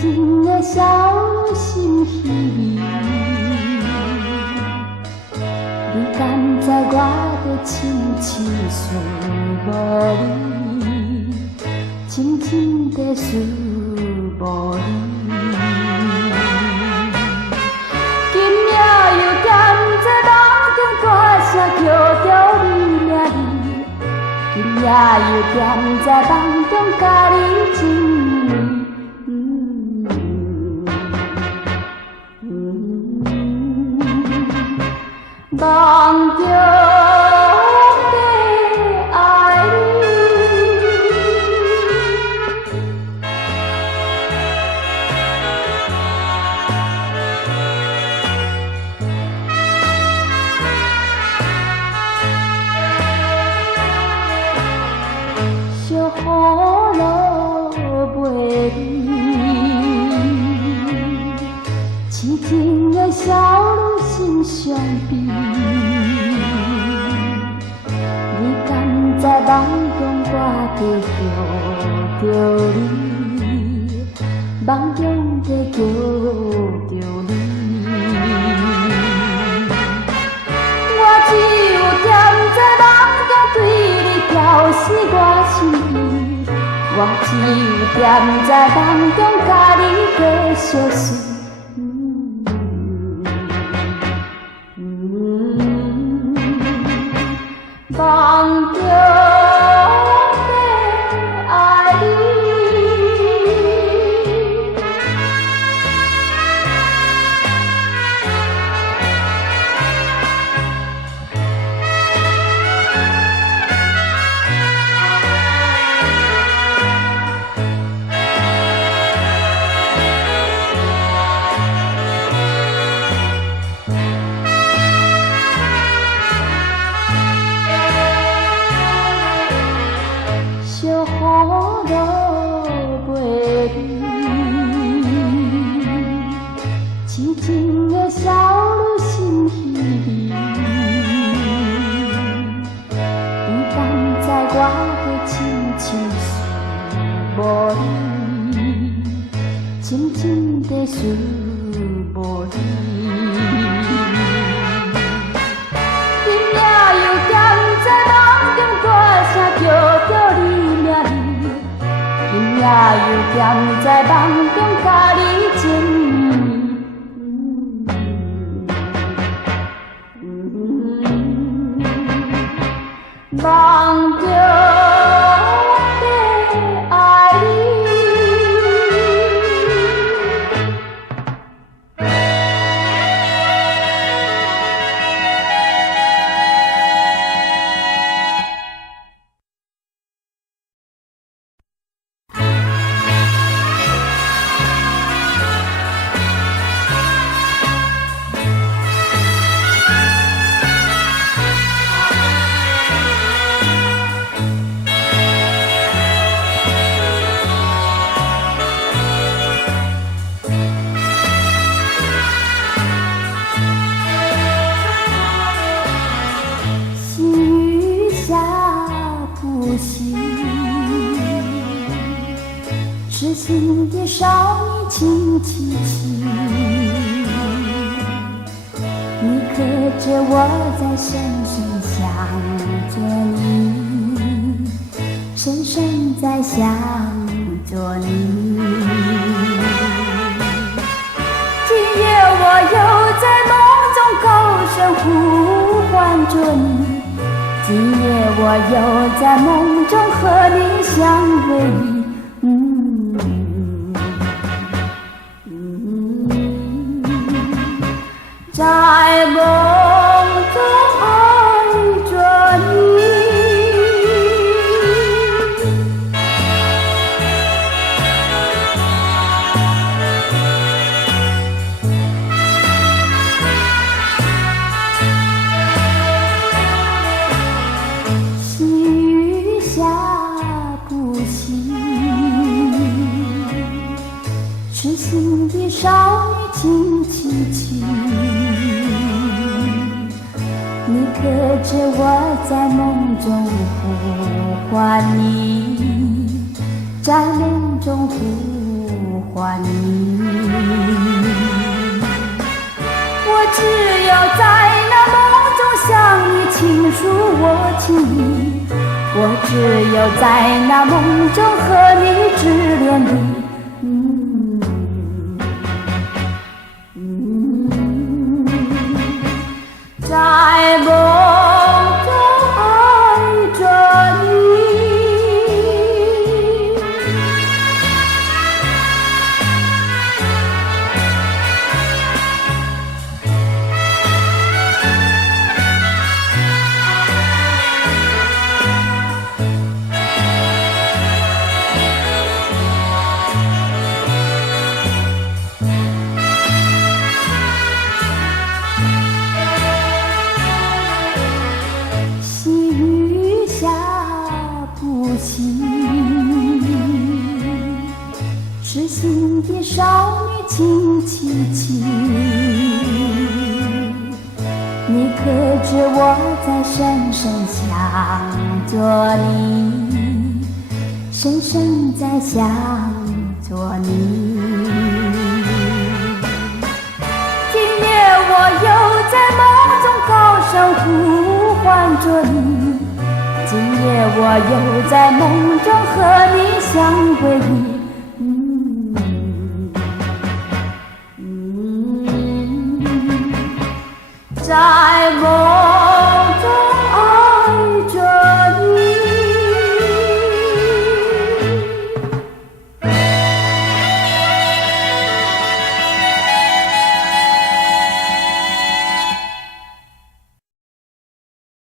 静的笑心稀微，你敢知我的深深思无你，深深的思无你。今夜又踮在梦中大声叫着你名字，今夜又踮在梦中甲你亲。梦中的爱你，小雨落袂离，痴情的少女心伤悲。在梦中我在叫着你，梦中在叫着你。我只有踮在梦中对你表示我心意，我只有踮在梦中甲你继续睡。梦中的爱你，小雨落袂离，痴情的少女心稀微。你敢知我的深深思无你，深深的思无你。今夜又踮在梦中大声叫着你。今夜又踮在梦中甲你亲密，梦中的爱你。痴心的少女轻轻轻，你可知我在深深想着你，深深在想着你。今夜我又在梦中高声呼唤着你，今夜我又在梦中和你相偎。在梦中爱着你，细雨下不息，痴心的少女轻轻轻。你可知我在梦中呼唤你，在梦中呼唤唤你。我只有在那梦中向你倾诉我情意，我只有在那梦中和你织连理。在梦中爱着你。细雨下不起，痴心的少女静凄凄。你可知我在深深想着你，深深在想着你。今夜我又在梦中高声呼唤着你，今夜我又在梦中和你相归依。在梦